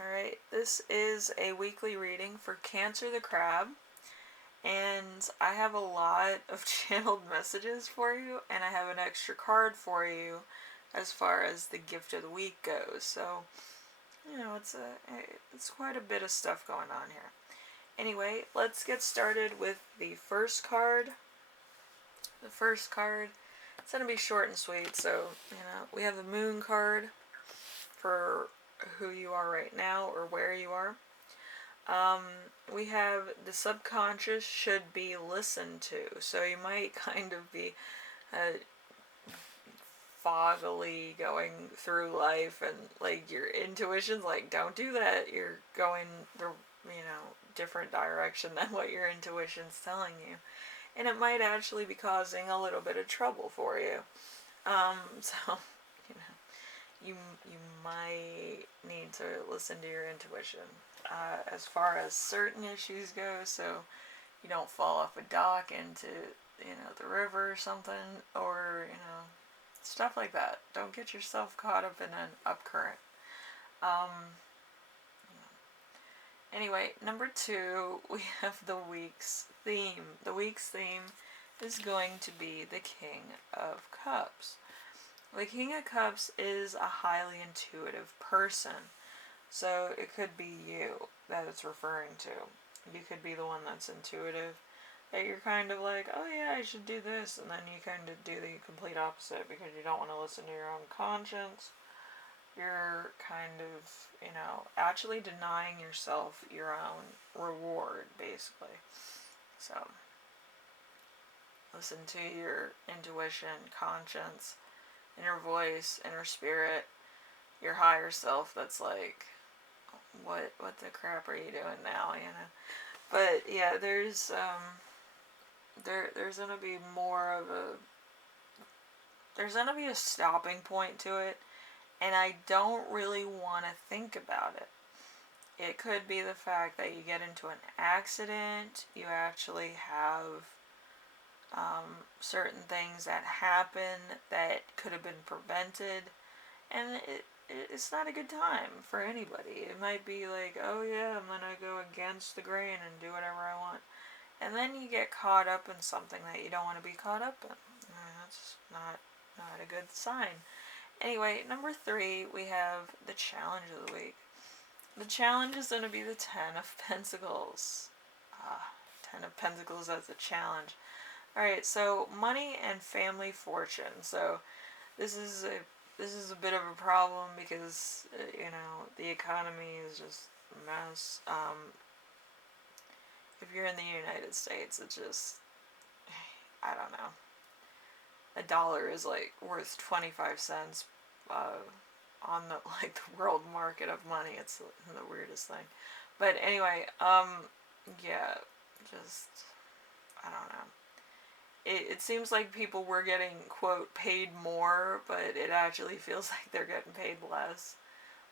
Alright, this is a weekly reading for Cancer the Crab, and I have a lot of channeled messages for you, and I have an extra card for you as far as the gift of the week goes. So, it's quite a bit of stuff going on here. Anyway, let's get started with the first card. The first card, it's going to be short and sweet, so, we have the Moon card for who you are right now or where you are. We have the subconscious should be listened to. So you might kind of be foggily going through life, and like your intuition's like, don't do that. You're going the different direction than what your intuition's telling you, and it might actually be causing a little bit of trouble for you. So you might need to listen to your intuition as far as certain issues go, so you don't fall off a dock into the river or something, or stuff like that. Don't get yourself caught up in an upcurrent. Anyway, number 2, we have the week's theme. The week's theme is going to be the King of Cups. The King of Cups is a highly intuitive person. So it could be you that it's referring to. You could be the one that's intuitive, that you're kind of like, oh yeah, I should do this, and then you kind of do the complete opposite because you don't want to listen to your own conscience. You're kind of, actually denying yourself your own reward, basically. So, listen to your intuition, conscience, inner voice, inner spirit, your higher self that's like, what the crap are you doing now, But yeah, there's gonna be more of there's gonna be a stopping point to it, and I don't really want to think about it. It could be the fact that you get into an accident, you actually have certain things that happen that could have been prevented, and it's not a good time for anybody. It might be like, oh yeah, I'm gonna go against the grain and do whatever I want, and then you get caught up in something that you don't want to be caught up in. That's not a good sign. Anyway, number 3, we have the challenge of the week. The challenge is going to be the Ten of Pentacles. 10 of Pentacles as a challenge. Alright, so money and family fortune. So this is a bit of a problem because, the economy is just a mess. If you're in the United States, it's just, I don't know. A dollar is like worth 25 cents on the world market of money. It's the weirdest thing. But anyway, yeah, just, I don't know. It seems like people were getting, quote, paid more, but it actually feels like they're getting paid less.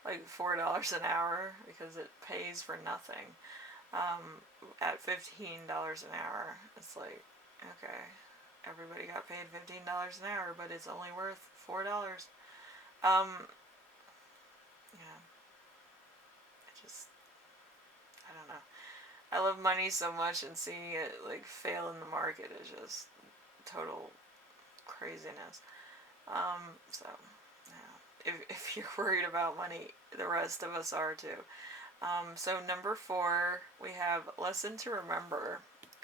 Like $4 an hour, because it pays for nothing. At $15 an hour, it's like, okay, everybody got paid $15 an hour, but it's only worth $4. Yeah, I don't know. I love money so much, and seeing it fail in the market is just total craziness. So yeah, if you're worried about money, the rest of us are too. So number 4, we have lesson to remember.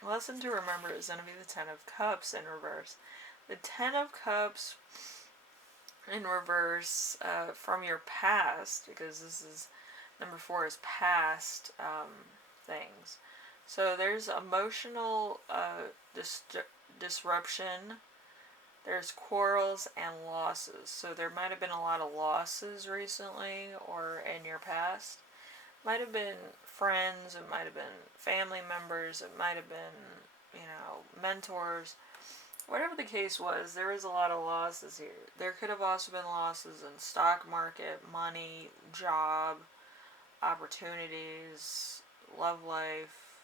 Lesson to remember is going to be the Ten of Cups in reverse. The Ten of Cups in reverse from your past, because this is number 4 is past things. So there's emotional disruption. There's quarrels and losses. So there might have been a lot of losses recently or in your past. Might have been friends, it might have been family members, it might have been, mentors. Whatever the case was, there was a lot of losses here. There could have also been losses in stock market, money, job, opportunities, love life,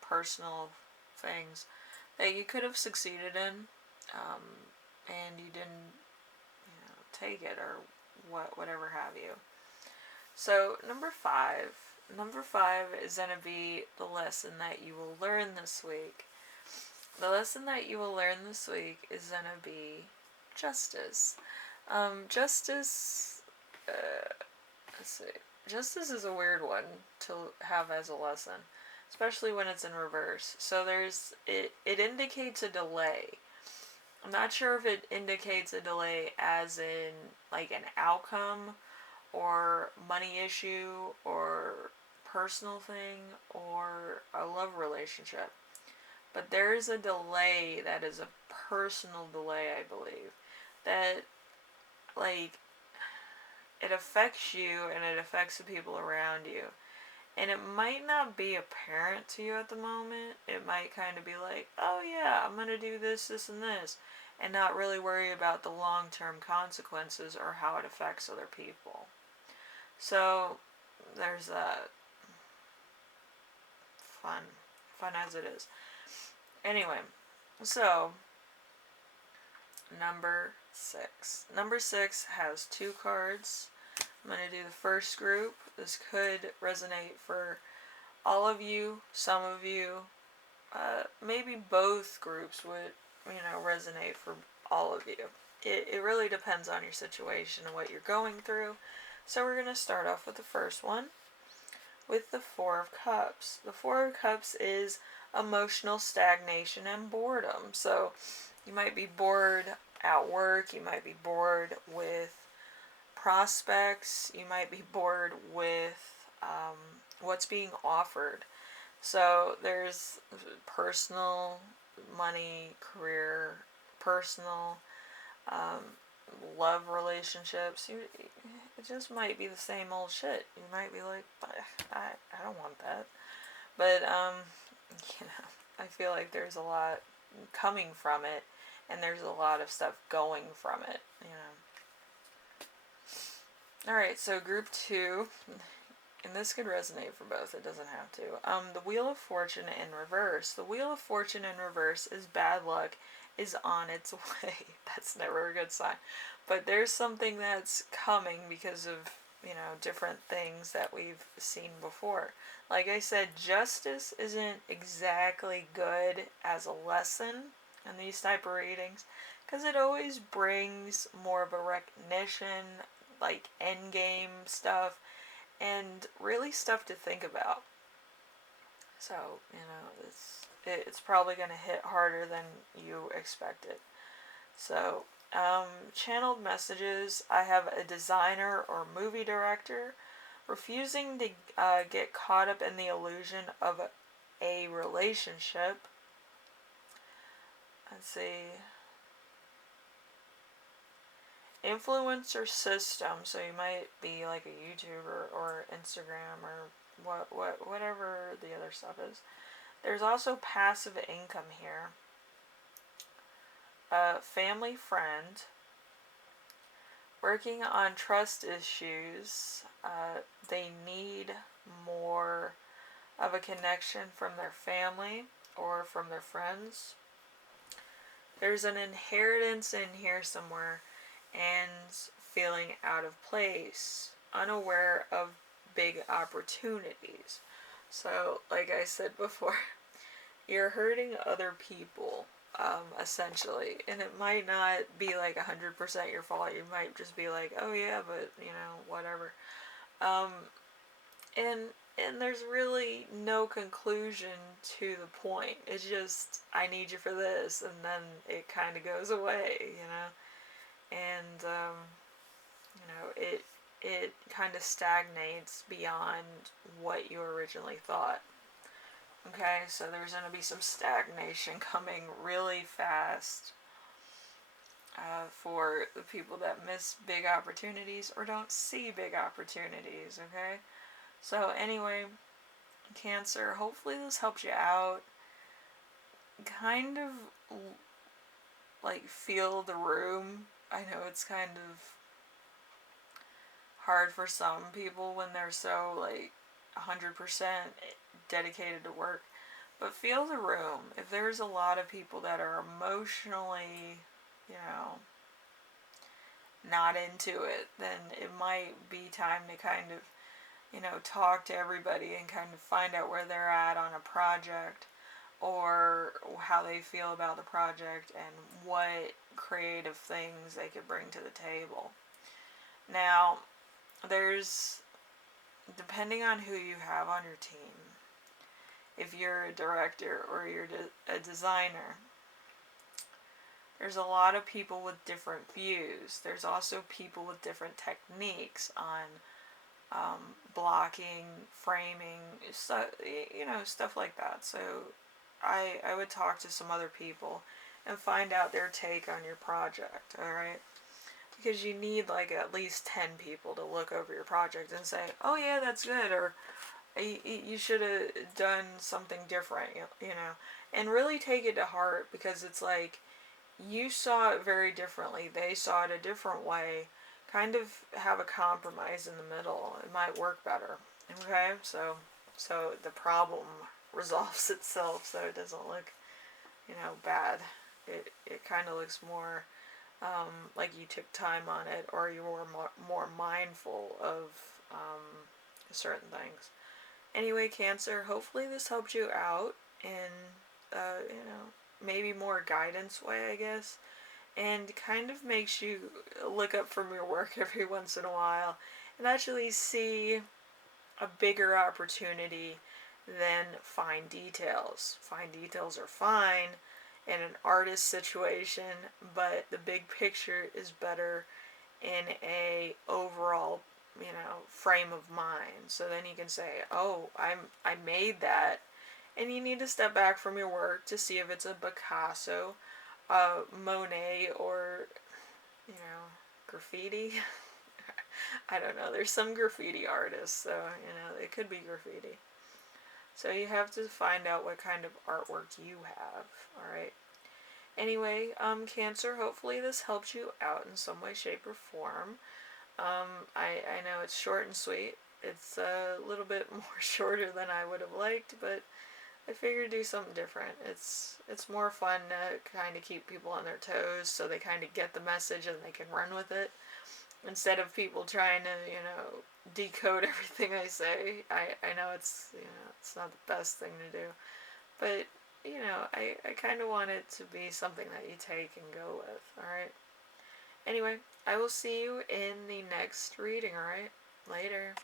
personal things that you could have succeeded in, and you didn't, take it or whatever have you. So, number five is going to be the lesson that you will learn this week. The lesson that you will learn this week is going to be justice. Justice, let's see. Justice is a weird one to have as a lesson, especially when it's in reverse. So it indicates a delay. I'm not sure if it indicates a delay as in like an outcome or money issue or personal thing or a love relationship. But there is a delay that is a personal delay, I believe, that like it affects you and it affects the people around you. And it might not be apparent to you at the moment. It might kind of be like, oh yeah, I'm going to do this, this, and this. And not really worry about the long term consequences or how it affects other people. So, there's that. Fun as it is. Anyway, so, number 6. Number 6 has 2 cards. I'm going to do the first group. This could resonate for all of you, some of you. Maybe both groups would, resonate for all of you. It really depends on your situation and what you're going through. So we're going to start off with the first one, with the Four of Cups. The Four of Cups is emotional stagnation and boredom. So you might be bored at work, you might be bored with prospects, you might be bored with what's being offered. So there's personal, money, career, personal, love relationships. It just might be the same old shit. You might be like, I don't want that. But, I feel like there's a lot coming from it, and there's a lot of stuff going from it, Alright, so group 2, and this could resonate for both, it doesn't have to. The Wheel of Fortune in reverse. The Wheel of Fortune in reverse is bad luck is on its way. That's never a good sign. But there's something that's coming because of, different things that we've seen before. Like I said, justice isn't exactly good as a lesson in these type of readings because it always brings more of a recognition, like end game stuff, and really stuff to think about. So, it's probably going to hit harder than you expected. So, channeled messages. I have a designer or movie director refusing to get caught up in the illusion of a relationship. Let's see. Influencer system. So you might be like a YouTuber or Instagram or whatever the other stuff is. There's also passive income here. Family friend. Working on trust issues. They need more of a connection from their family or from their friends. There's an inheritance in here somewhere and feeling out of place, unaware of big opportunities. So, like I said before, you're hurting other people, essentially, and it might not be like 100% your fault. You might just be like, oh yeah, but whatever. And there's really no conclusion to the point. It's just, I need you for this, and then it kind of goes away, and it kind of stagnates beyond what you originally thought. Okay, so there's going to be some stagnation coming really fast for the people that miss big opportunities or don't see big opportunities, okay? So anyway, Cancer, hopefully this helps you out. Kind of like feel the room. I know it's kind of hard for some people when they're so like 100% dedicated to work, but feel the room. If there's a lot of people that are emotionally, not into it, then it might be time to kind of talk to everybody and kind of find out where they're at on a project, or how they feel about the project, and what creative things they could bring to the table. Now, there's, depending on who you have on your team, if you're a director or you're a designer, there's a lot of people with different views. There's also people with different techniques on blocking, framing, stuff like that. So I would talk to some other people and find out their take on your project, alright? Because you need like at least 10 people to look over your project and say, oh yeah, that's good, or you should have done something different, and really take it to heart, because it's like you saw it very differently, they saw it a different way. Kind of have a compromise in the middle. It might work better. Okay, so the problem resolves itself, so it doesn't look, bad. It kind of looks more like you took time on it, or you were more mindful of certain things. Anyway, Cancer, hopefully this helped you out in, maybe more guidance way, I guess, and kind of makes you look up from your work every once in a while and actually see a bigger opportunity than fine details. Fine details are fine in an artist situation, but the big picture is better in a overall, frame of mind. So then you can say, oh, I made that, and you need to step back from your work to see if it's a Picasso, Monet, or graffiti. I don't know. There's some graffiti artists, so it could be graffiti. So you have to find out what kind of artwork you have. All right. Anyway, Cancer, hopefully this helped you out in some way, shape, or form. I know it's short and sweet. It's a little bit more shorter than I would have liked, but I figured do something different. It's more fun to kind of keep people on their toes, so they kind of get the message and they can run with it, instead of people trying to decode everything I say. I know it's it's not the best thing to do, but I kind of want it to be something that you take and go with. All right. Anyway, I will see you in the next reading. All right. Later.